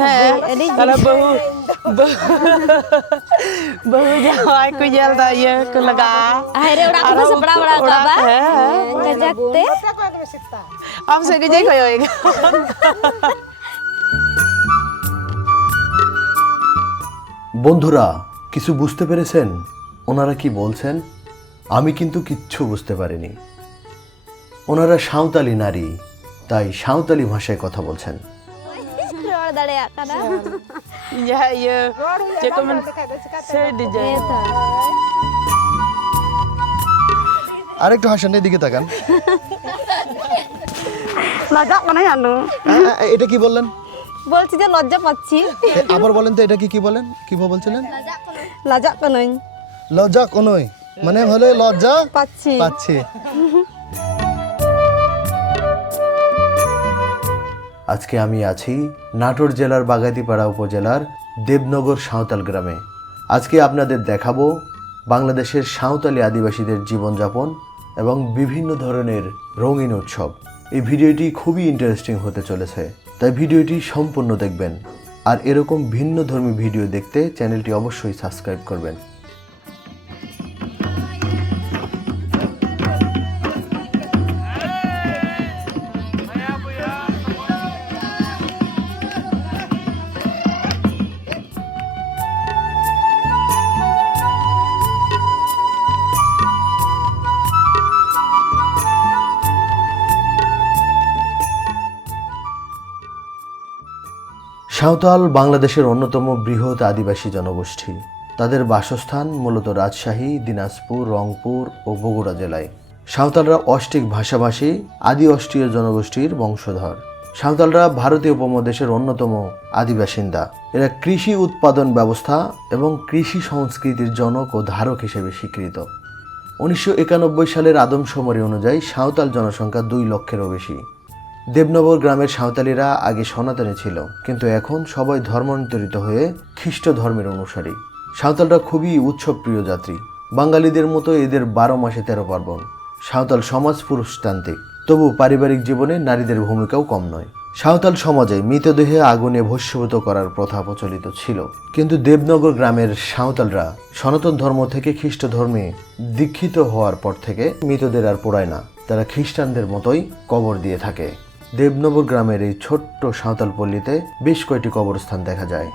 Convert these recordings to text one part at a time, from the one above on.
है kalau bau jawai ku jel da ye ku laga akhirnya udah aku sebera-bera ka ba kajakte am se gejai koyo বন্ধুরা কিছু বুঝতে পেরেছেন ওনারা কি বলছেন? আমি কিন্তু কিচ্ছু বুঝতে পারিনি। ওনারা সাঁওতালি নারী, তাই সাঁওতালি ভাষায় কথা বলছেন। ror dareyak kana ya ye ceko men se dijai আরেকটু হাসান, এদিকে তাকান। lagak mana ya nu এটা কি বললেন? বলছি যে লজ্জা পাচ্ছি আবার বলেন তো, এটা কি বলেন? কি বলছিলেন? লাজা কানাই লজ্জা কোনই মানে হলো লজ্জা পাচ্ছি পাচ্ছি। আজকে আমি আছি নাটোর জেলার বাগাতিপাড়া উপজেলার দেবনগর সাঁওতাল গ্রামে। আজকে আপনাদের দেখাবো বাংলাদেশের সাঁওতালি আদিবাসীদের জীবনযাপন এবং বিভিন্ন ধরনের রঙিন উৎসব। এই ভিডিওটি খুবই ইন্টারেস্টিং হতে চলেছে, তাই ভিডিওটি সম্পূর্ণ দেখবেন। আর এরকম ভিন্নধর্মী ভিডিও দেখতে চ্যানেলটি অবশ্যই সাবস্ক্রাইব করবেন। সাঁওতাল বাংলাদেশের অন্যতম বৃহৎ আদিবাসী জনগোষ্ঠী। তাদের বাসস্থান মূলত রাজশাহী, দিনাজপুর, রংপুর ও বগুড়া জেলায়। সাঁওতালরা অষ্টিক ভাষাভাষী আদি অস্ট্রীয় জনগোষ্ঠীর বংশধর। সাঁওতালরা ভারতীয় উপমহাদেশের অন্যতম আদিবাসিন্দা। এরা কৃষি উৎপাদন ব্যবস্থা এবং কৃষি সংস্কৃতির জনক ও ধারক হিসেবে স্বীকৃত। 1991 সালের আদমশুমারি অনুযায়ী সাঁওতাল জনসংখ্যা 2 লক্ষেরও বেশি। দেবনগর গ্রামের সাঁওতালিরা আগে সনাতনী ছিল, কিন্তু এখন সবাই ধর্মান্তরিত হয়ে খ্রিস্ট ধর্মের অনুসারী। সাঁওতালরা খুবই উৎসবপ্রিয় জাতি। বাঙালিদের মতো এদের 12 মাসে 13 পার্বণ। সাঁওতাল সমাজ পুরুষতান্ত্রিক, তবু পারিবারিক জীবনে নারীদের ভূমিকাও কম নয়। সাঁওতাল সমাজে মৃতদেহে আগুনে ভস্মীভূত করার প্রথা প্রচলিত ছিল, কিন্তু দেবনগর গ্রামের সাঁওতালরা সনাতন ধর্ম থেকে খ্রিস্ট ধর্মে দীক্ষিত হওয়ার পর থেকে মৃতদের আর পোড়ায় না, তারা খ্রিস্টানদের মতোই কবর দিয়ে থাকে। দেবনগর গ্রামের এই ছোট্ট সাঁওতাল পল্লীতে বেশ কয়েকটি কবরস্থান দেখা যায়।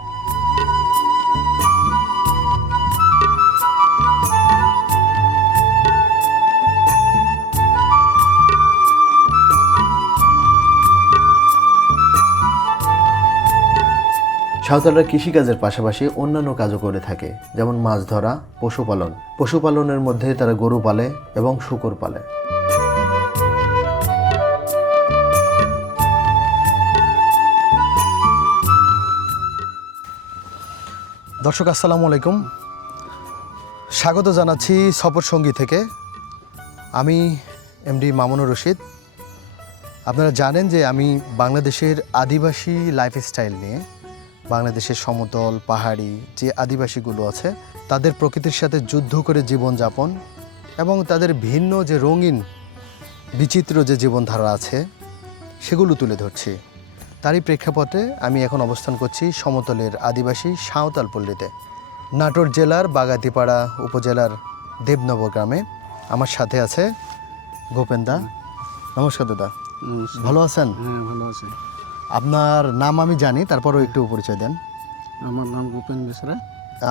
সাঁওতালরা কৃষিকাজের পাশাপাশি অন্যান্য কাজও করে থাকে, যেমন মাছ ধরা, পশুপালন। পশুপালনের মধ্যে তারা গরু পালে এবং শূকর পালে। দর্শক আসসালামু আলাইকুম, স্বাগত জানাচ্ছি সফর সঙ্গী থেকে। আমি এমডি মামুনুর রশিদ। আপনারা জানেন যে আমি বাংলাদেশের আদিবাসী লাইফস্টাইল নিয়ে, বাংলাদেশের সমতল পাহাড়ি যে আদিবাসীগুলো আছে তাদের প্রকৃতির সাথে যুদ্ধ করে জীবনযাপন এবং তাদের ভিন্ন যে রঙিন বিচিত্র যে জীবনধারা আছে সেগুলো তুলে ধরছি। তারই প্রেক্ষাপটে আমি এখন অবস্থান করছি সমতলের আদিবাসী সাঁওতাল পল্লীতে, নাটোর জেলার বাগাতিপাড়া উপজেলার দেবনগর গ্রামে। আমার সাথে আছে গোপেন দা। নমস্কার দাদা, ভালো আছেন? হ্যাঁ, ভালো আছি। আপনার নাম আমি জানি, তারপরও একটু পরিচয় দেন। আমার নাম গোপেন মিশ্রা।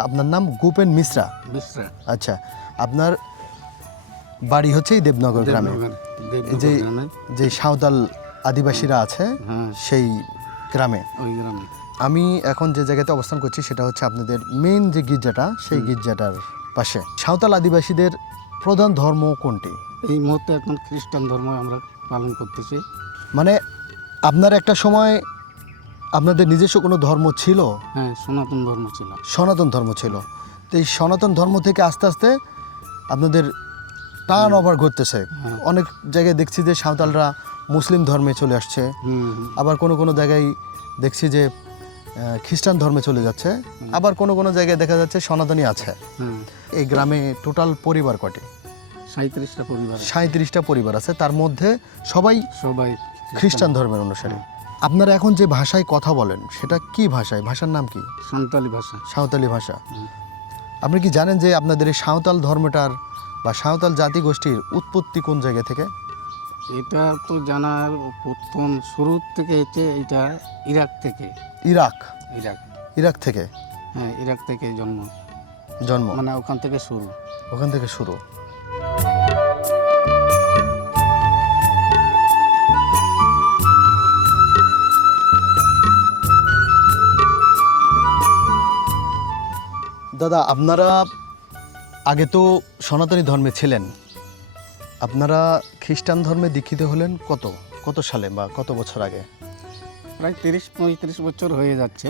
আপনার নাম গোপেন মিশ্রা? মিশ্রা। আচ্ছা, আপনার বাড়ি হচ্ছে এই দেবনগর গ্রামে। যে যে সাঁওতাল আদিবাসীরা আছে সেই গ্রামে। ওই গ্রামে আমি এখন যে জায়গাতে অবস্থান করছি সেটা হচ্ছে আপনাদের মেন যে গির্জাটা, সেই গির্জাটার পাশে। সাঁওতাল আদিবাসীদের প্রধান ধর্ম কোনটি? এই মুহূর্তে এখন খ্রিস্টান ধর্ম আমরা পালন করতেছি। মানে আপনার একটা সময় আপনাদের নিজস্ব কোনো ধর্ম ছিল? হ্যাঁ, সনাতন ধর্ম ছিল। সনাতন ধর্ম ছিল। তো এই সনাতন ধর্ম থেকে আস্তে আস্তে আপনাদের টার্ন ওভার ঘটতেছে। অনেক জায়গায় দেখছি যে সাঁওতালরা মুসলিম ধর্মে চলে আসছে, আবার কোনো কোনো জায়গায় দেখছি যে খ্রিস্টান ধর্মে চলে যাচ্ছে, আবার কোনো কোনো জায়গায় দেখা যাচ্ছে সনাতনী আছে। এই গ্রামে টোটাল পরিবার কটি? 37টা পরিবার। 37টা পরিবার আছে, তার মধ্যে সবাই সবাই খ্রিস্টান ধর্মের অনুসারী। আপনারা এখন যে ভাষায় কথা বলেন সেটা কি ভাষায়, ভাষার নাম কি? সাঁওতালি ভাষা। সাঁওতালি ভাষা। আপনি কি জানেন যে আপনাদের এই সাঁওতাল ধর্মটার বা সাঁওতাল জাতিগোষ্ঠীর উৎপত্তি কোন জায়গা থেকে? এটা তো জানার প্রথম শুরু থেকে এটা ইরাক থেকে। ইরাক? ইরাক, ইরাক থেকে? হ্যাঁ, ইরাক থেকে জন্ম, মানে ওখান থেকে শুরু। ওখান থেকে শুরু। দাদা, আপনারা আগে তো সনাতনী ধর্মে ছিলেন, আপনারা খ্রিস্টান ধর্মে দীক্ষিত হলেন কত সালে বা কত বছর আগে? প্রায় 30-35 বছর হয়ে যাচ্ছে।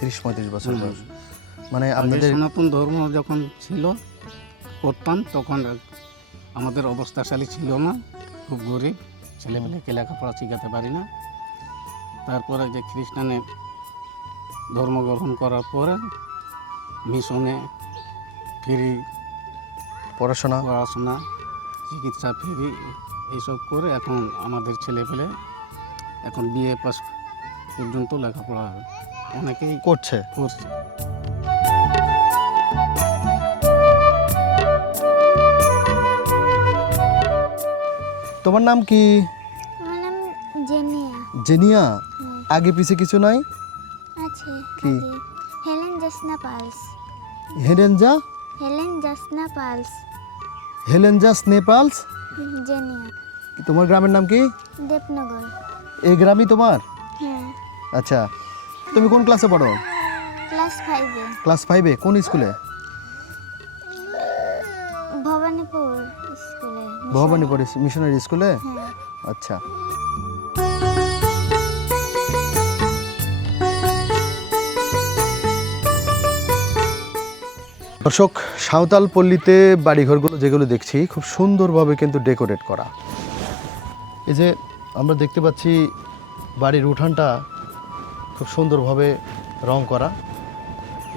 30-35 বছর বয়স। মানে আগে আপনাদের সনাতন ধর্ম যখন ছিল করতাম তখন আমাদের অবস্থাশালী ছিল না, খুব গরিব, ছেলেমেয়েকে লেখাপড়া শিখাতে পারি না। তারপরে যে খ্রিস্টানে ধর্ম গ্রহণ করার পরে মিশনে ফ্রি পড়াশোনা, চিকিৎসা ফ্রি, এইসব করে এখন আমাদের ছেলেপেলে এখন বিএ পাস পর্যন্ত লেখাপড়া অনেকেই করছে। তোমার নাম কি? আমার নাম জেনিয়া। জেনিয়া? আগে পিছে কিছু নাই? আছে। কি? হেলেন জসনা পালস। হেলেনজা? হেলেন জসনা পালস। হেলেনজা স্নেপালস? জেনিয়া। তোমার গ্রামের নাম কি? দেবনগর। এই গ্রামই তোমার? হ্যাঁ। আচ্ছা, তুমি কোন ক্লাসে পড়ো? ক্লাস 5-এ। ক্লাস 5-এ? কোন স্কুলে? ভবানীপুর স্কুলে। ভবানীপুর মিশনারি স্কুলে? হ্যাঁ। আচ্ছা। দর্শক, সাঁওতাল পল্লীতে বাড়িঘরগুলো যেগুলো দেখছি খুব সুন্দরভাবে কিন্তু ডেকোরেট করা। এই যে আমরা দেখতে পাচ্ছি বাড়ির উঠানটা খুব সুন্দরভাবে রং করা।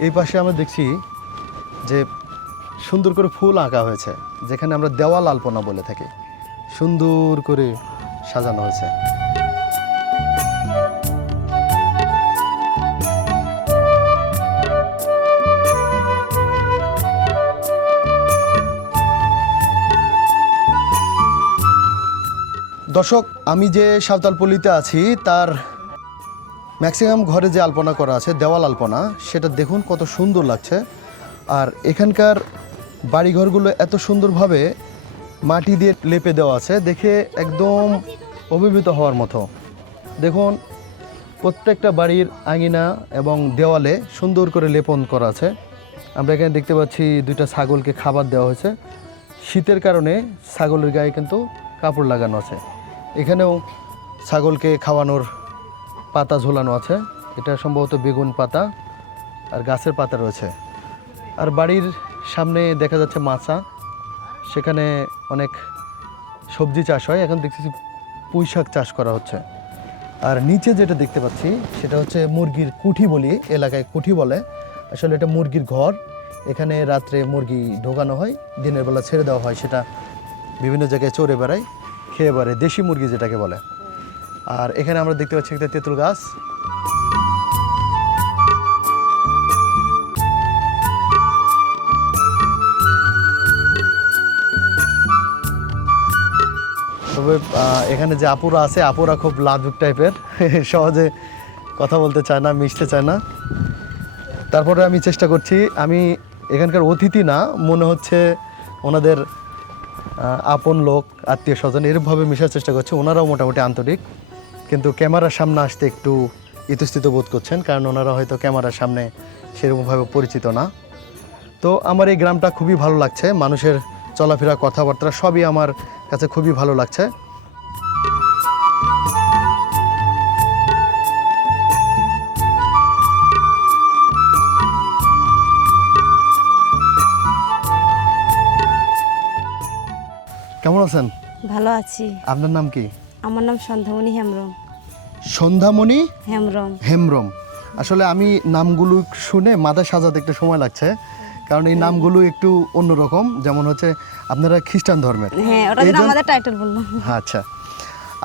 এই পাশে আমরা দেখছি যে সুন্দর করে ফুল আঁকা হয়েছে, যেখানে আমরা দেওয়াল আলপনা বলে থাকি। সুন্দর করে সাজানো হয়েছে। দর্শক, আমি যে সাঁওতালপল্লীতে আছি তার ম্যাক্সিমাম ঘরে যে আলপনা করা আছে, দেওয়াল আলপনা, সেটা দেখুন কত সুন্দর লাগছে। আর এখানকার বাড়িঘরগুলো এত সুন্দরভাবে মাটি দিয়ে লেপে দেওয়া আছে, দেখে একদম অভিভূত হওয়ার মতো। দেখুন প্রত্যেকটা বাড়ির আঙিনা এবং দেওয়ালে সুন্দর করে লেপন করা আছে। আমরা এখানে দেখতে পাচ্ছি 2টা ছাগলকে খাবার দেওয়া হয়েছে। শীতের কারণে ছাগলের গায়ে কিন্তু কাপড় লাগানো আছে। এখানেও ছাগলকে খাওয়ানোর পাতা ঝোলানো আছে। এটা সম্ভবত বেগুন পাতা আর গাছের পাতা রয়েছে। আর বাড়ির সামনে দেখা যাচ্ছে মাচা, সেখানে অনেক সবজি চাষ হয়। এখন দেখতেছি পুঁই শাক চাষ করা হচ্ছে। আর নিচে যেটা দেখতে পাচ্ছি সেটা হচ্ছে মুরগির কুঠি বলি, এলাকায় কুঠি বলে। আসলে এটা মুরগির ঘর। এখানে রাত্রে মুরগি ঢোকানো হয়, দিনের বেলা ছেড়ে দেওয়া হয়, সেটা বিভিন্ন জায়গায় চড়ে বেড়ায়, খেয়ে বেড়ায়, দেশি মুরগি যেটাকে বলে। আর এখানে আমরা দেখতে পাচ্ছি একটা তেঁতুল গাছ। তবে এখানে যে আপুরা আছে, আপুরা খুব লাজুক টাইপের, সহজে কথা বলতে চায় না, মিশতে চায় না। তারপরে আমি চেষ্টা করছি, আমি এখানকার অতিথি না, মনে হচ্ছে ওনাদের আপন লোক, আত্মীয় স্বজন, এরকমভাবে মেশার চেষ্টা করছে। ওনারাও মোটামুটি আন্তরিক, কিন্তু ক্যামেরার সামনে আসতে একটু ইতস্তত বোধ করছেন, কারণ ওনারা হয়তো ক্যামেরার সামনে সেরকমভাবে পরিচিত না। তো আমার এই গ্রামটা খুবই ভালো লাগছে, মানুষের চলাফেরা, কথাবার্তা সবই আমার কাছে খুবই ভালো লাগছে। কেমন আছেন? ভালো আছি। আপনার নাম কি? আমার নাম সন্ধ্যামণি হেমব্রম। সন্ধ্যামণি হেমব্রম। হেমব্রম। আসলে আমি নামগুলো শুনে মাথা সাজাতে একটু সময় লাগছে, কারণ এই নামগুলো একটু অন্যরকম। যেমন হচ্ছে আপনারা খ্রিস্টান ধর্মের। হ্যাঁ, ওটা যেন আমাদের টাইটেল বললাম। আচ্ছা,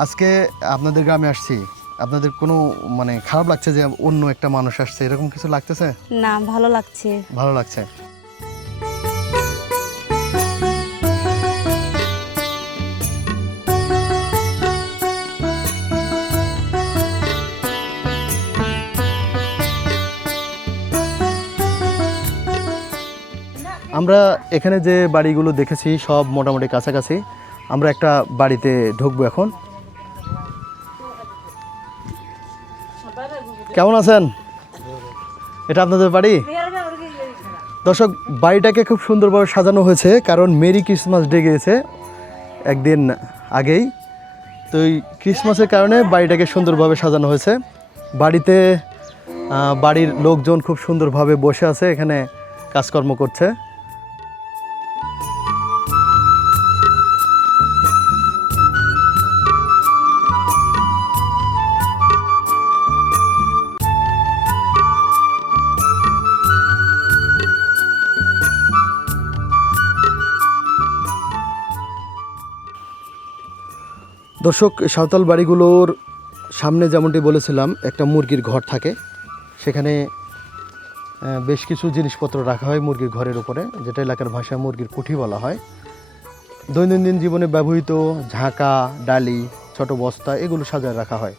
আজকে আপনাদের গ্রামে আসছি। আপনাদের কোনো মানে খারাপ লাগছে যে অন্য একটা মানুষ আসছে, এরকম কিছু লাগতেছে? না, ভালো লাগছে। ভালো লাগছে। আমরা এখানে যে বাড়িগুলো দেখেছি সব মোটামুটি কাছাকাছি। আমরা একটা বাড়িতে ঢুকবো এখন। কেমন আছেন? এটা আপনাদের বাড়ি? দর্শক, বাড়িটাকে খুব সুন্দরভাবে সাজানো হয়েছে, কারণ মেরি ক্রিসমাস ডে গিয়েছে একদিন আগেই। তো এই ক্রিসমাসের কারণে বাড়িটাকে সুন্দরভাবে সাজানো হয়েছে। বাড়িতে বাড়ির লোকজন খুব সুন্দরভাবে বসে আছে, এখানে কাজকর্ম করছে। দর্শক, সাঁওতাল বাড়িগুলোর সামনে যেমনটি বলেছিলাম একটা মুরগির ঘর থাকে, সেখানে বেশ কিছু জিনিসপত্র রাখা হয় মুরগির ঘরের উপরে, যেটা এলাকার ভাষায় মুরগির কুঠি বলা হয়। দৈনন্দিন জীবনে ব্যবহৃত ঝাঁকা, ডালি, ছোট বস্তা এগুলো সাজায় রাখা হয়।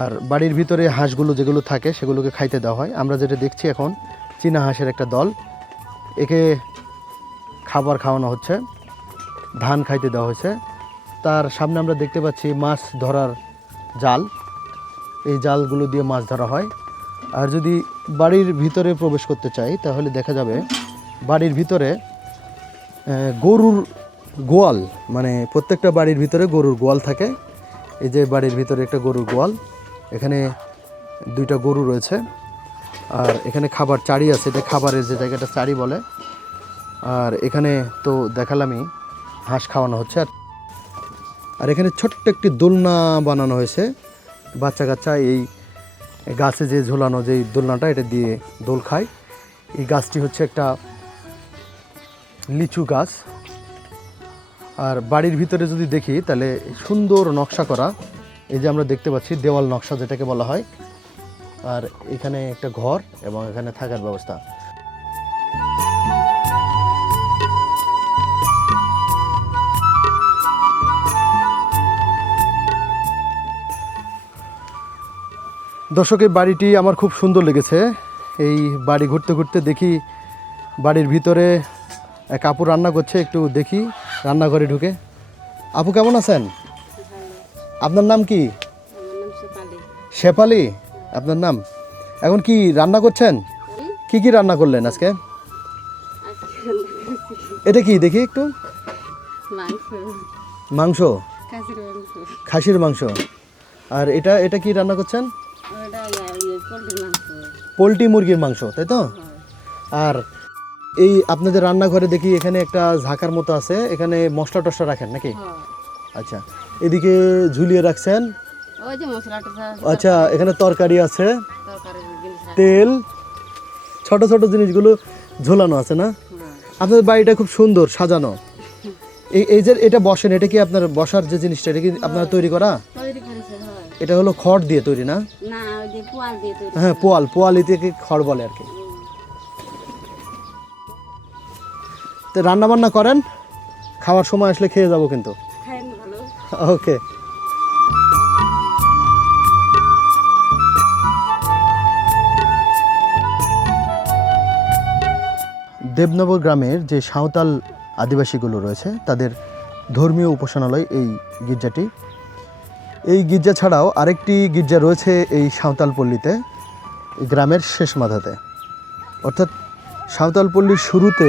আর বাড়ির ভিতরে হাঁসগুলো যেগুলো থাকে সেগুলোকে খাইতে দেওয়া হয়। আমরা যেটা দেখছি এখন চীনা হাঁসের একটা দল, একে খাবার খাওয়ানো হচ্ছে, ধান খাইতে দেওয়া হয়েছে। তার সামনে আমরা দেখতে পাচ্ছি মাছ ধরার জাল, এই জালগুলো দিয়ে মাছ ধরা হয়। আর যদি বাড়ির ভিতরে প্রবেশ করতে চাই তাহলে দেখা যাবে বাড়ির ভিতরে গরুর গোয়াল, মানে প্রত্যেকটা বাড়ির ভিতরে গরুর গোয়াল থাকে। এই যে বাড়ির ভিতরে একটা গরুর গোয়াল, এখানে 2টা গরু রয়েছে। আর এখানে খাবার চারি আছে, এটা খাবারের যে জায়গাটা চারি বলে। আর এখানে তো দেখালামই হাঁস খাওয়ানো হচ্ছে। আর এখানে ছোট্ট একটি দোলনা বানানো হয়েছে, বাচ্চা কাচ্চা এই গাছে যে ঝোলানো যে দোলনাটা, এটা দিয়ে দোল খায়। এই গাছটি হচ্ছে একটা লিচু গাছ। আর বাড়ির ভিতরে যদি দেখি তাহলে সুন্দর নকশা করা, এই যে আমরা দেখতে পাচ্ছি দেওয়াল নকশা যেটাকে বলা হয়। আর এখানে একটা ঘর এবং এখানে থাকার ব্যবস্থা। দর্শক, এই বাড়িটি আমার খুব সুন্দর লেগেছে। এই বাড়ি ঘুরতে ঘুরতে দেখি বাড়ির ভিতরে এক আপু রান্না করছে, একটু দেখি রান্নাঘরে ঢুকে। আপু কেমন আছেন? আপনার নাম কি? শেফালি আপনার নাম। এখন কি রান্না করছেন? কি কি রান্না করলেন আজকে? এটা কি দেখি একটু। মাংস, খাসির মাংস। আর এটা এটা কি রান্না করছেন? পোলট্রি মুরগির মাংস, তাই তো? আর এই আপনাদের রান্নাঘরে দেখি এখানে একটা ঝাঁকার মতো আছে, এখানে মশলা টশলা রাখেন নাকি? আচ্ছা, এদিকে ঝুলিয়ে রাখছেন। আচ্ছা, এখানে তরকারি আছে, তেল, ছোট ছোট জিনিসগুলো ঝোলানো আছে না? আপনাদের বাড়িটা খুব সুন্দর সাজানো। এই যে এটা বসেন, এটা কি আপনার বসার যে জিনিসটা, এটা কি আপনার তৈরি করা? এটা হলো খড় দিয়ে তৈরি না? হ্যাঁ, পোয়াল থেকে খড় বলে আর কি। তো রান্না বান্না করেন, খাওয়ার সময় আসলে খেয়ে যাবো কিন্তু। ওকে। দেবনগর গ্রামের যে সাঁওতাল আদিবাসীগুলো রয়েছে তাদের ধর্মীয় উপাসনালয় এই গির্জাটি। এই গির্জা ছাড়াও আরেকটি গির্জা রয়েছে এই সাঁওতাল পল্লীতে, গ্রামের শেষ মাথাতে। অর্থাৎ সাঁওতাল পল্লীর শুরুতে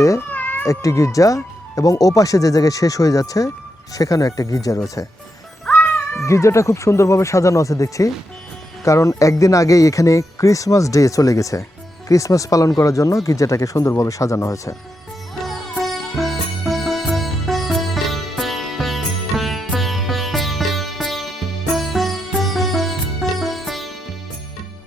একটি গির্জা এবং ওপাশে যে জায়গায় শেষ হয়ে যাচ্ছে সেখানে একটা গির্জা রয়েছে। গির্জাটা খুব সুন্দরভাবে সাজানো আছে দেখছি, কারণ একদিন আগে এখানে ক্রিসমাস ডে চলে গেছে। ক্রিসমাস পালন করার জন্য গির্জাটাকে সুন্দরভাবে সাজানো হয়েছে।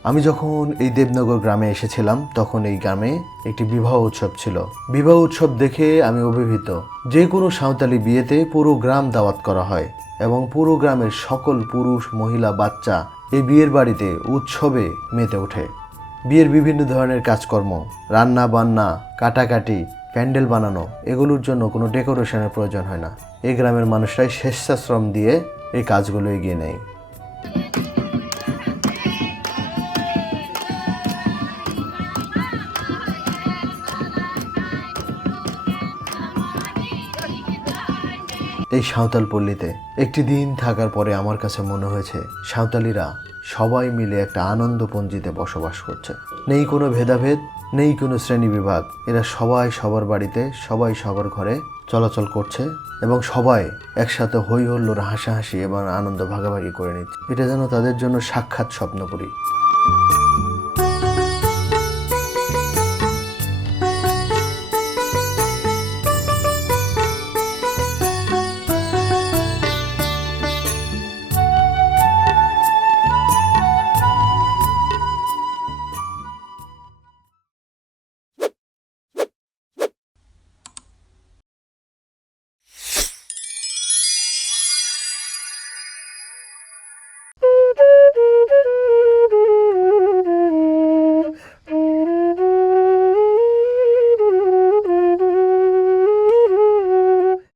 আমি যখন এই দেবনগর গ্রামে এসেছিলাম তখন এই গ্রামে একটি বিবাহ উৎসব ছিল। বিবাহ উৎসব দেখে আমি অভিভূত। যে কোনো সাঁওতালি বিয়েতে পুরো গ্রাম দাওয়াত করা হয় এবং পুরো গ্রামের সকল পুরুষ, মহিলা, বাচ্চা এই বিয়ের বাড়িতে উৎসবে মেতে ওঠে। বিয়ের বিভিন্ন ধরনের কাজকর্ম, রান্না বান্না, কাটাকাটি, প্যান্ডেল বানানো, এগুলোর জন্য কোনো ডেকোরেশনের প্রয়োজন হয় না। এই গ্রামের মানুষরাই স্বেচ্ছাশ্রম দিয়ে এই কাজগুলো এগিয়ে নেয়। এই সাঁওতাল পল্লীতে একটি দিন থাকার পরে আমার কাছে মনে হয়েছে সাঁওতালিরা সবাই মিলে একটা আনন্দপঞ্জিতে বসবাস করছে। নেই কোনো ভেদাভেদ, নেই কোনো শ্রেণী বিভাগ। এরা সবাই সবার বাড়িতে, সবাই সবার ঘরে চলাচল করছে এবং সবাই একসাথে হই হুল্লোড়, হাসাহাসি এবং আনন্দ ভাগাভাগি করে নিচ্ছে। এটা যেন তাদের জন্য সাক্ষাৎ স্বপ্নপুরী।